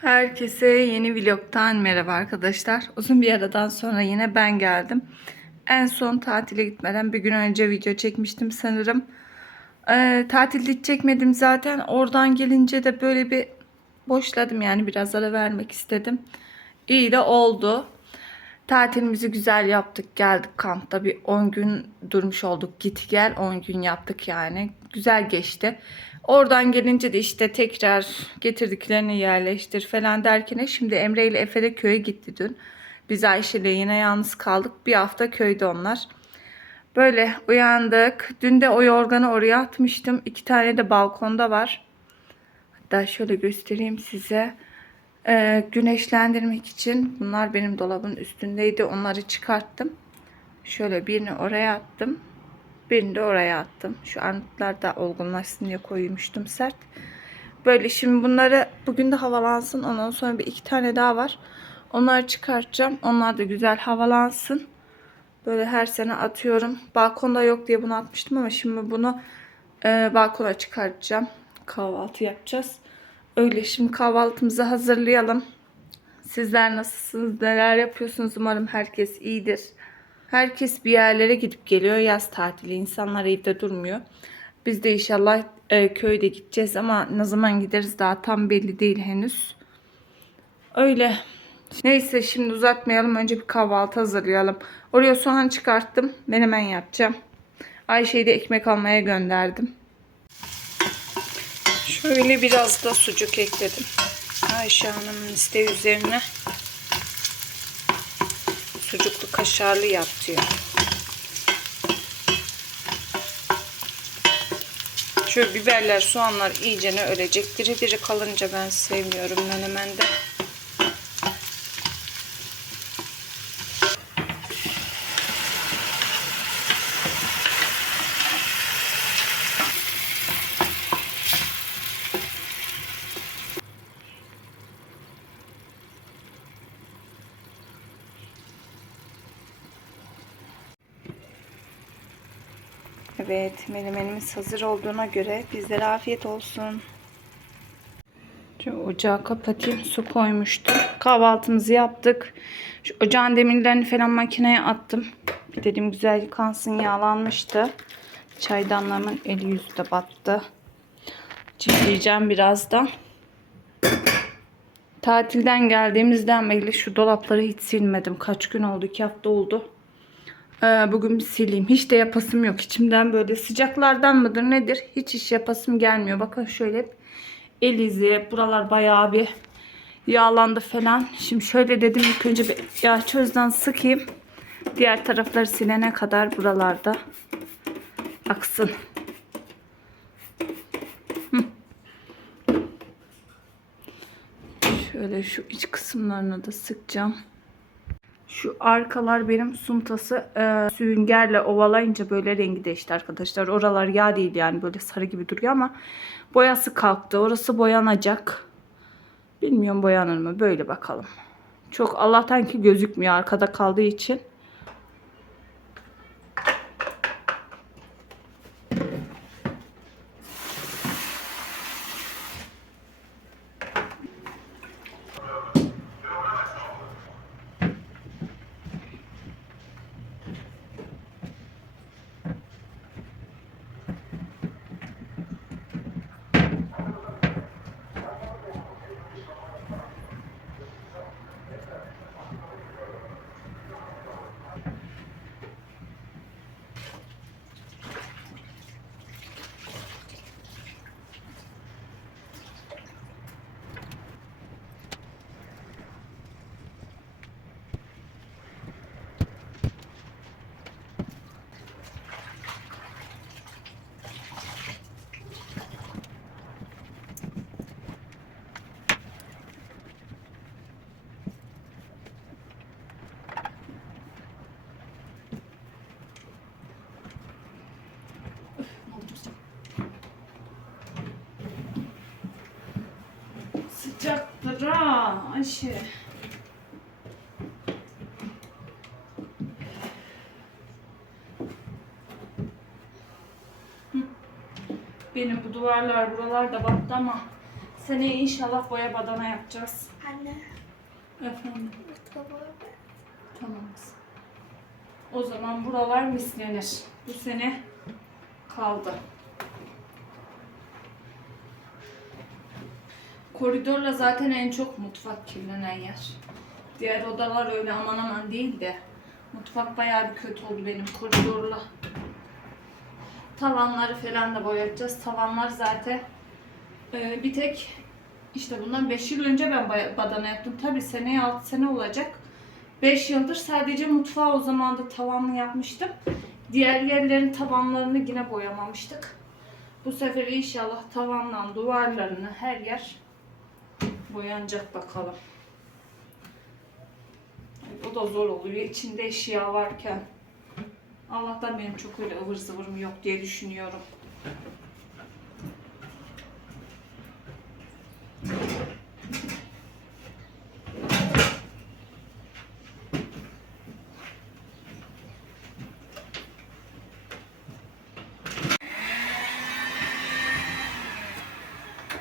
Herkese yeni vlogtan merhaba arkadaşlar. Uzun bir aradan sonra yine ben geldim. En son tatile gitmeden bir gün önce video çekmiştim sanırım. Tatilde hiç çekmedim zaten. Oradan gelince de böyle bir boşladım, yani biraz ara vermek istedim. İyi de oldu. Tatilimizi güzel yaptık, geldik kampta bir 10 gün durmuş olduk, git gel 10 gün yaptık, yani güzel geçti. Oradan gelince de işte tekrar getirdiklerini yerleştir falan derken şimdi Emre ile Efe de köye gitti dün. Biz Ayşe ile yine yalnız kaldık, bir hafta köyde onlar. Böyle uyandık, dün de o yorganı oraya atmıştım, 2 tane de balkonda var. Hatta şöyle göstereyim size. Güneşlendirmek için bunlar benim dolabın üstündeydi. Onları çıkarttım. Şöyle birini oraya attım. Birini de oraya attım. Şu armutlar da olgunlaşsın diye koymuştum sert. Böyle şimdi bunları bugün de havalansın. Ondan sonra bir 2 tane daha var. Onları çıkartacağım. Onlar da güzel havalansın. Böyle her sene atıyorum. Balkonda yok diye bunu atmıştım ama şimdi bunu balkona çıkartacağım. Kahvaltı yapacağız. Öyle şimdi kahvaltımızı hazırlayalım. Sizler nasılsınız? Neler yapıyorsunuz? Umarım herkes iyidir. Herkes bir yerlere gidip geliyor. Yaz tatili. İnsanlar evde durmuyor. Biz de inşallah köyde gideceğiz ama ne zaman gideriz daha tam belli değil henüz. Öyle. Neyse şimdi uzatmayalım. Önce bir kahvaltı hazırlayalım. Oraya soğan çıkarttım. Menemen yapacağım. Ayşe'yi de ekmek almaya gönderdim. Şöyle biraz da sucuk ekledim. Ayşe Hanım'ın isteği üzerine sucuklu kaşarlı yap diyor. Şöyle biberler, soğanlar iyicene ölecek. Diri diri kalınca ben sevmiyorum menemende. Evet, menemenimiz hazır olduğuna göre bizlere afiyet olsun. Şu ocağı kapatayım. Su koymuştum. Kahvaltımızı yaptık. Şu ocağın demirlerini falan makineye attım. Dedim güzel yıkansın, yağlanmıştı. Çaydanlığımın eli yüzü de battı. Çiftleyeceğim birazdan. Tatilden geldiğimizden beri şu dolapları hiç silmedim. Kaç gün oldu? 2 hafta oldu. Bugün bir sileyim. Hiç de yapasım yok. İçimden böyle sıcaklardan mıdır nedir? Hiç iş yapasım gelmiyor. Bakın şöyle hep el izi. Buralar bayağı bir yağlandı falan. Şimdi şöyle dedim, ilk önce bir yağ çözden sıkayım. Diğer tarafları silene kadar buralarda aksın. Şöyle şu iç kısımlarına da sıkacağım. Şu arkalar benim suntası süngerle ovalayınca böyle rengi değişti arkadaşlar. Oralar yağ değil, yani böyle sarı gibi duruyor ama boyası kalktı. Orası boyanacak. Bilmiyorum boyanır mı, böyle bakalım. Çok Allah'tan ki gözükmüyor arkada kaldığı için. Sıcaktır ha Ayşe. Benim bu duvarlar buralarda battı ama Seneye inşallah boya badana yapacağız. Anne. Efendim. Tamam. Tamam. O zaman buralar mislenir. Bu sene kaldı. Koridorla zaten en çok mutfak kirlenen yer. Diğer odalar öyle aman aman değil de mutfak bayağı bir kötü oldu benim koridorla. Tavanları falan da boyayacağız. Tavanlar zaten bir tek işte bundan 5 yıl önce ben badana yaptım. Tabi seneye 6 sene olacak. 5 yıldır sadece mutfağı o zaman da tavanlı yapmıştım. Diğer yerlerin tavanlarını yine boyamamıştık. Bu sefer inşallah tavandan duvarlarını her yer boyanacak bakalım. O da zor oluyor. İçinde eşya varken. Allah'tan benim çok öyle ıvır zıvırım yok diye düşünüyorum.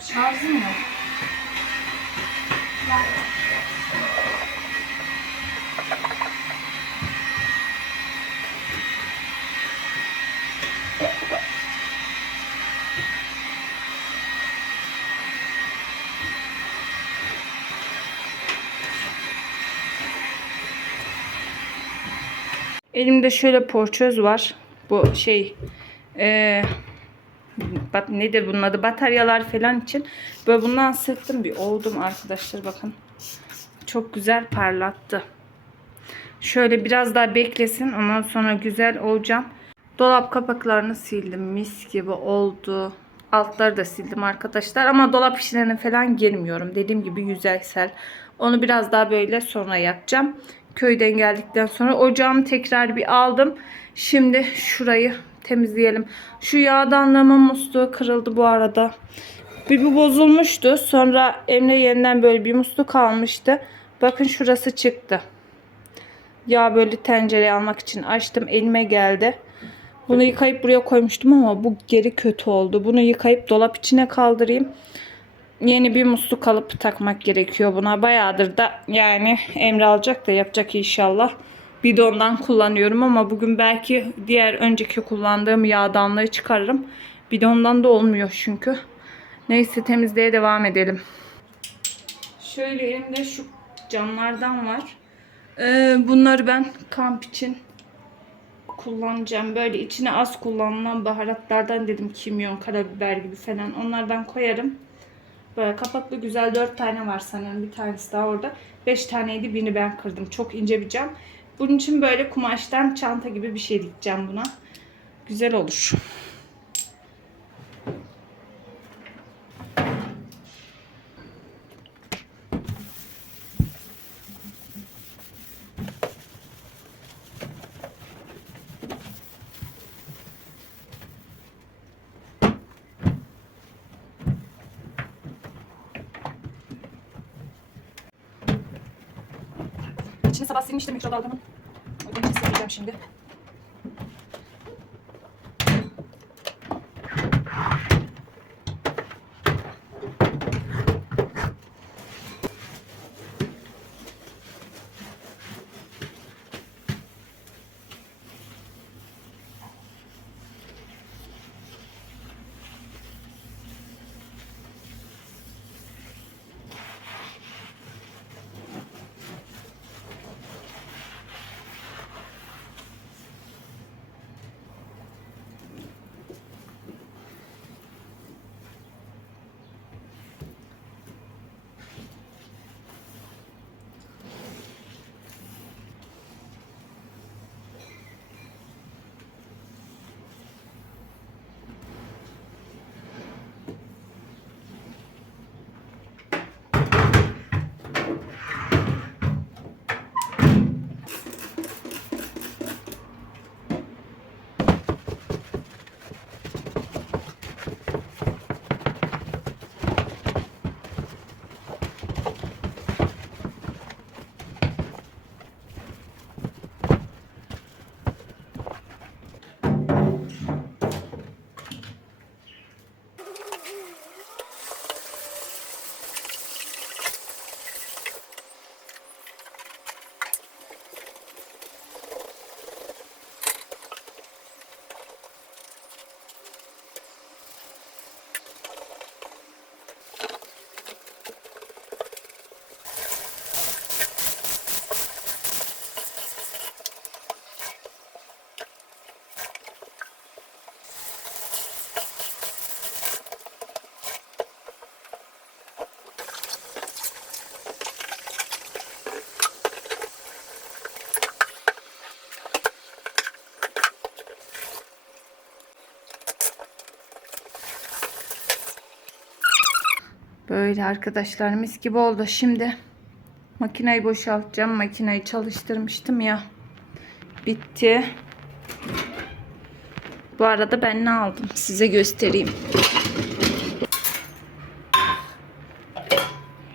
Şarjım yok. Elimde şöyle porçöz var. Bu şey nedir bunun adı? Bataryalar falan için. Böyle bundan sıktım bir oldum arkadaşlar bakın. Çok güzel parlattı. Şöyle biraz daha beklesin. Ondan sonra güzel olacağım. Dolap kapaklarını sildim. Mis gibi oldu. Altları da sildim arkadaşlar. Ama dolap işlerine falan girmiyorum. Dediğim gibi yüzeysel. Onu biraz daha böyle sonra yapacağım. Köyden geldikten sonra ocağımı tekrar bir aldım. Şimdi şurayı temizleyelim. Şu yağdanlığımın musluğu kırıldı bu arada. Bir bozulmuştu. Sonra Emre yeniden böyle bir musluk almıştı. Bakın şurası çıktı. Yağ böyle tencereye almak için açtım. Elime geldi. Bunu yıkayıp buraya koymuştum ama bu geri kötü oldu. Bunu yıkayıp dolap içine kaldırayım. Yeni bir musluk alıp takmak gerekiyor buna. Bayağıdır da yani Emre alacak da yapacak inşallah. Bidondan kullanıyorum ama bugün belki diğer önceki kullandığım yağdanlığı çıkarırım. Bidondan da olmuyor çünkü. Neyse temizliğe devam edelim. Şöyle elimde şu camlardan var. Bunları ben kamp için kullanacağım. Böyle içine az kullanılan baharatlardan dedim kimyon, karabiber gibi falan. Onlardan koyarım. Böyle kapaklı güzel 4 tane var sanırım. Bir tanesi daha orada. 5 taneydi. Birini ben kırdım. Çok ince bir cam. Bunun için böyle kumaştan çanta gibi bir şey dikeceğim buna. Güzel olur. İçini sabah silmiştim mikrodalgamın. O yüzden içini sileceğim şimdi. Böyle arkadaşlar, mis gibi oldu. Şimdi makineyi boşaltacağım. Makineyi çalıştırmıştım ya. Bitti. Bu arada ben ne aldım? Size göstereyim.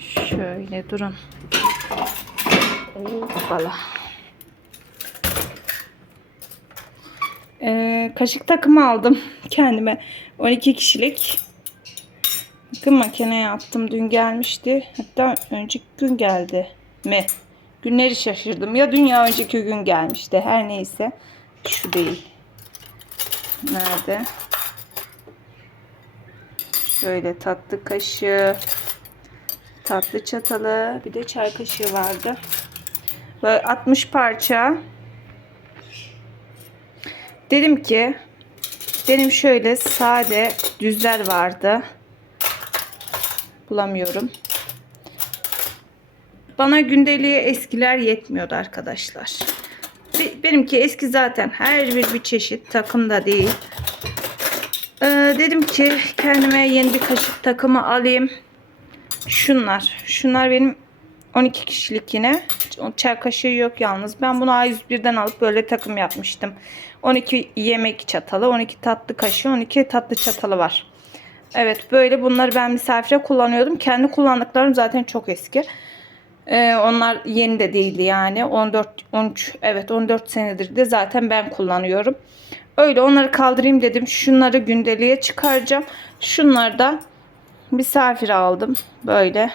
Şöyle durun. Hoppala. Kaşık takımı aldım kendime. 12 kişilik. Bakın makineye attım. Dün gelmişti. Hatta önceki gün geldi mi? Günleri şaşırdım. Ya dün ya önceki gün gelmişti. Her neyse. Şu değil. Nerede? Şöyle tatlı kaşığı, tatlı çatalı, bir de çay kaşığı vardı. Böyle 60 parça. Dedim ki, benim şöyle sade düzler vardı. Bulamıyorum. Bana gündeliğe eskiler yetmiyordu arkadaşlar. Benimki eski zaten. Her bir çeşit, takımda değil. Dedim ki kendime yeni bir kaşık takımı alayım. Şunlar benim 12 kişilik yine. Çay kaşığı yok yalnız. Ben bunu A101'den alıp böyle takım yapmıştım. 12 yemek çatalı, 12 tatlı kaşığı, 12 tatlı çatalı var. Evet, böyle bunları ben misafire kullanıyordum. Kendi kullandıklarım zaten çok eski. Onlar yeni de değildi yani. 13, evet 14 senedir de zaten ben kullanıyorum. Öyle onları kaldırayım dedim. Şunları gündeliğe çıkaracağım. Şunları da misafire aldım. Böyle.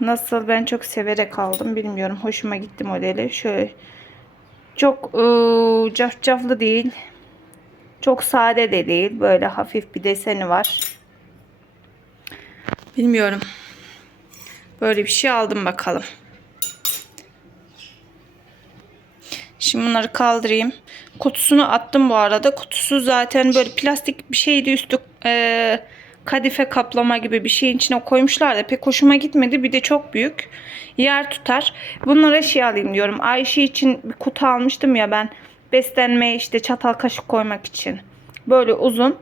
Nasıl, ben çok severek aldım. Bilmiyorum. Hoşuma gitti modeli. Şöyle. Çok cafcaflı değil. Çok sade de değil. Böyle hafif bir deseni var. Bilmiyorum. Böyle bir şey aldım bakalım. Şimdi bunları kaldırayım. Kutusunu attım bu arada. Kutusu zaten böyle plastik bir şeydi, üstü kadife kaplama gibi bir şeyin içine koymuşlar da pek hoşuma gitmedi. Bir de çok büyük. Yer tutar. Bunlara şey alayım diyorum. Ayşe için bir kutu almıştım ya ben. Beslenmeye işte çatal kaşık koymak için. Böyle uzun.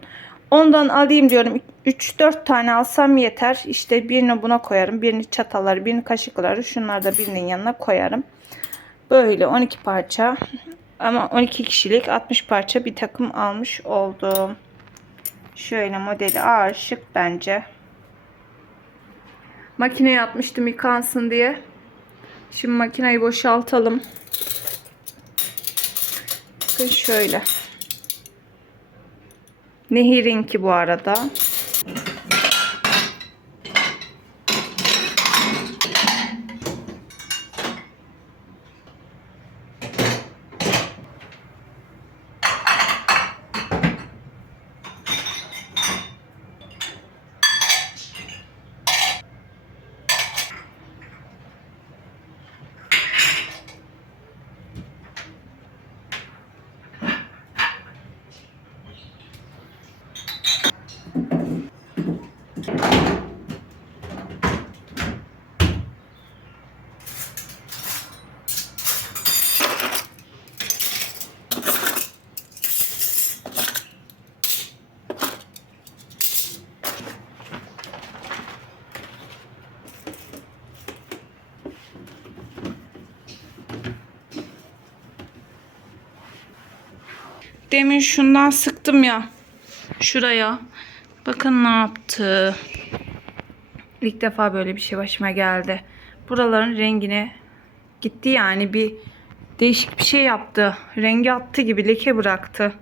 Ondan alayım diyorum. 3-4 tane alsam yeter. İşte birini buna koyarım. Birini çatalları, birini kaşıkları. Şunları da birinin yanına koyarım. Böyle 12 parça ama 12 kişilik 60 parça bir takım almış oldum. Şöyle modeli ağır, şık bence. Makineye atmıştım yıkansın diye. Şimdi makineyi boşaltalım. Bakın şöyle. Nehir'inki bu arada. Demin şundan sıktım ya. Şuraya. Bakın ne yaptı. İlk defa böyle bir şey başıma geldi. Buraların rengine gitti yani, bir değişik bir şey yaptı. Rengi attı gibi, leke bıraktı.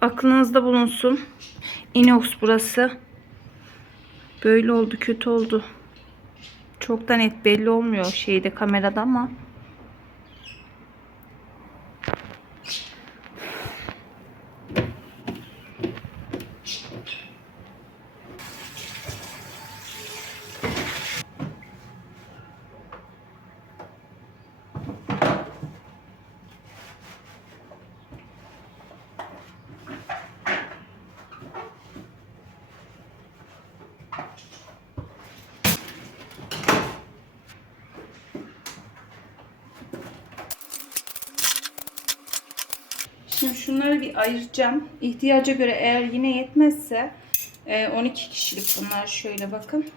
Aklınızda bulunsun. Inox burası. Böyle oldu, kötü oldu. Çok da net belli olmuyor şeyde, kamerada ama. Şimdi şunları bir ayıracağım. İhtiyaca göre eğer yine yetmezse 12 kişilik bunlar, şöyle bakın.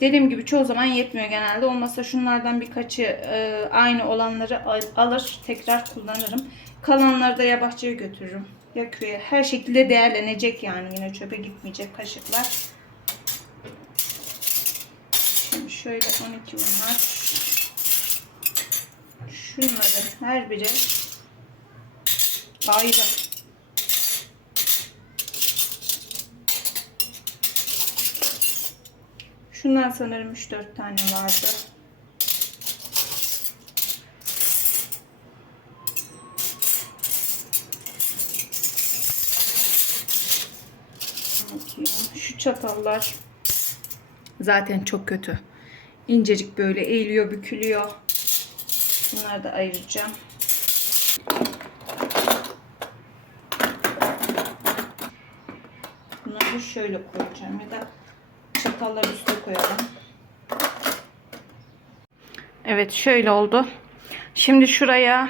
Dediğim gibi çoğu zaman yetmiyor genelde. Olmasa şunlardan birkaçı aynı olanları alır tekrar kullanırım. Kalanları da ya bahçeye götürürüm ya köye. Her şekilde değerlenecek yani, yine çöpe gitmeyecek kaşıklar. Şimdi şöyle 12 bunlar. Şunların her biri ayrı. Şundan sanırım 3-4 tane vardı. Şu çatallar zaten çok kötü. İncecik böyle eğiliyor, bükülüyor. Bunları da ayıracağım. Bunları şöyle koyacağım ya da çatalları üstüne koyalım. Evet, şöyle oldu. Şimdi şuraya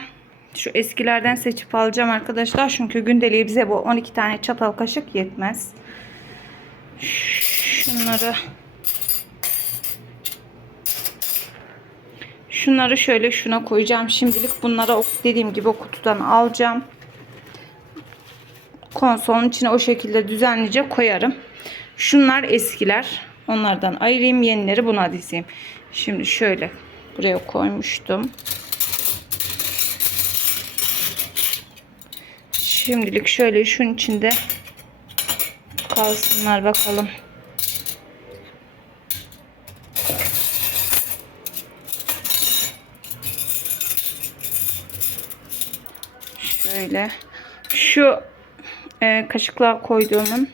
şu eskilerden seçip alacağım arkadaşlar. Çünkü gündeliğe bize bu 12 tane çatal kaşık yetmez. Şunları şöyle şuna koyacağım. Şimdilik bunları dediğim gibi o kutudan alacağım. Konsolun içine o şekilde düzenlice koyarım. Şunlar eskiler. Onlardan ayırayım. Yenileri buna dizeyim. Şimdi şöyle buraya koymuştum. Şimdilik şöyle şunun içinde kalsınlar bakalım. Şöyle. Şu kaşıklar koyduğumun,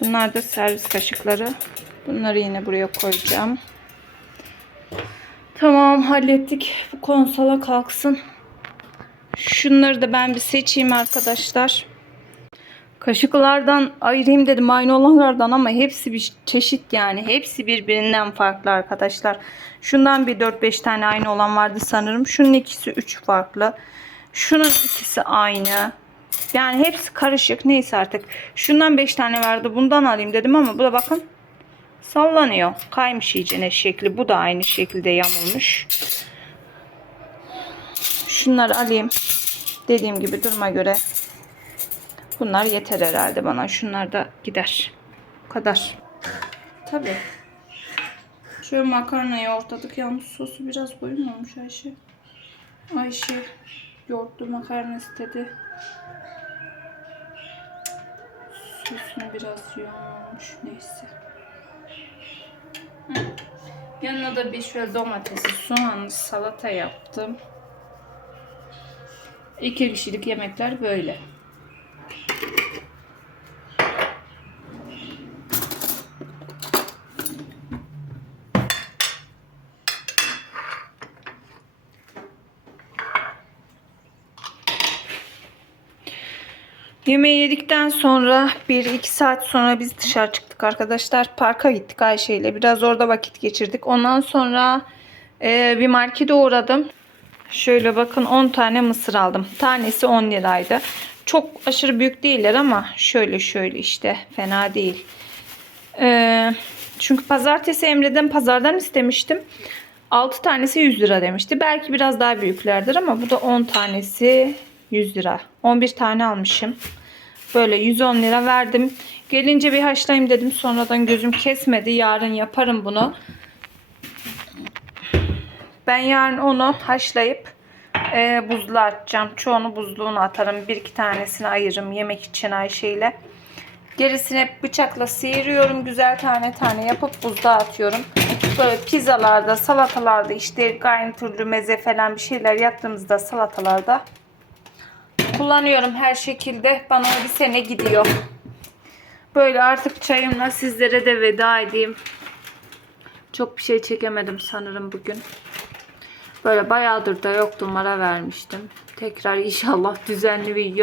bunlar da servis kaşıkları. Bunları yine buraya koyacağım. Tamam, hallettik. Bu konsola kalksın. Şunları da ben bir seçeyim arkadaşlar. Kaşıklardan ayırayım dedim, aynı olanlardan, ama hepsi bir çeşit yani. Hepsi birbirinden farklı arkadaşlar. Şundan bir 4-5 tane aynı olan vardı sanırım. Şunun ikisi 3 farklı. Şunun ikisi aynı. Yani hepsi karışık. Neyse artık. Şundan 5 tane vardı. Bundan alayım dedim ama bu da bakın sallanıyor. Kaymış iyicene şekli. Bu da aynı şekilde yamulmuş. Şunları alayım. Dediğim gibi duruma göre bunlar yeter herhalde bana. Şunlar da gider. Bu kadar. Tabii. Şöyle makarnayı ortadık. Yalnız sosu biraz koyun olmuş Ayşe. Ayşe yoğurtlu makarna istedi. Sosunu biraz yoğun olmuş. Neyse. Yanına da bir şöyle domatesi, soğanlı salata yaptım. 2 kişilik yemekler böyle. Yemeği yedikten sonra 1-2 saat sonra biz dışarı çıktık arkadaşlar. Parka gittik Ayşe ile. Biraz orada vakit geçirdik. Ondan sonra bir markete uğradım. Şöyle bakın, 10 tane mısır aldım. Tanesi 10 liraydı. Çok aşırı büyük değiller ama şöyle işte, fena değil. Çünkü pazartesi Emre'den pazardan istemiştim. 6 tanesi 100 lira demişti. Belki biraz daha büyüklerdir ama bu da 10 tanesi 100 lira. 11 tane almışım. Böyle 110 lira verdim. Gelince bir haşlayayım dedim. Sonradan gözüm kesmedi. Yarın yaparım bunu. Ben yarın onu haşlayıp buzluğa atacağım. Çoğunu buzluğuna atarım. 1-2 tanesini ayırırım yemek için Ayşe ile. Gerisini hep bıçakla sıyırıyorum. Güzel tane tane yapıp buzluğa atıyorum. Böyle pizzalarda, salatalarda, işte garnitürlü meze falan bir şeyler yaptığımızda salatalarda kullanıyorum her şekilde. Bana bir sene gidiyor. Böyle artık çayımla sizlere de veda edeyim. Çok bir şey çekemedim sanırım bugün. Böyle bayağıdır da yoktum, ara vermiştim. Tekrar inşallah düzenli video